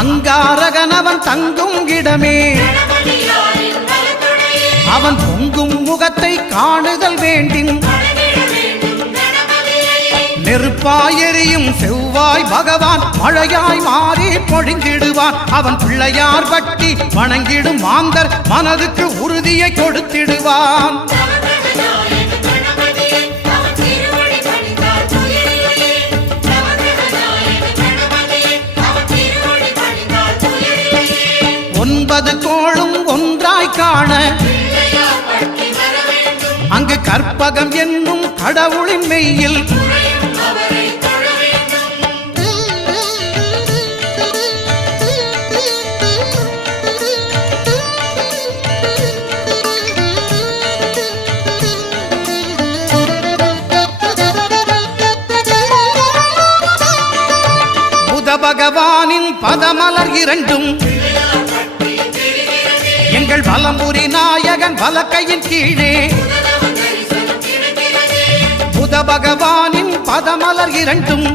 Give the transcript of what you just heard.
அங்காரகன் அவன் தங்கும் இடமே, அவன் பொங்கும் முகத்தை காணுதல் வேண்டின் நெருப்பாய் எரியும் செவ்வாய் பகவான் மழையாய் மாறி பொழிந்திடுவான். அவன் பிள்ளையார் பட்டி வணங்கிடும் மாந்தர் மனதுக்கு உறுதியை கொடுத்திடுவான். ஒன்பது கோளும் ஒன்றாய் காண அங்கு கற்பகம் என்னும் கடவுளின் மெய்யில் புத பகவானின் பதமலர் இரண்டும் எங்கள் வலம்புரி நாயகன் வலக்கையின் கீழே புத பகவானின் பதமலர் இரண்டும்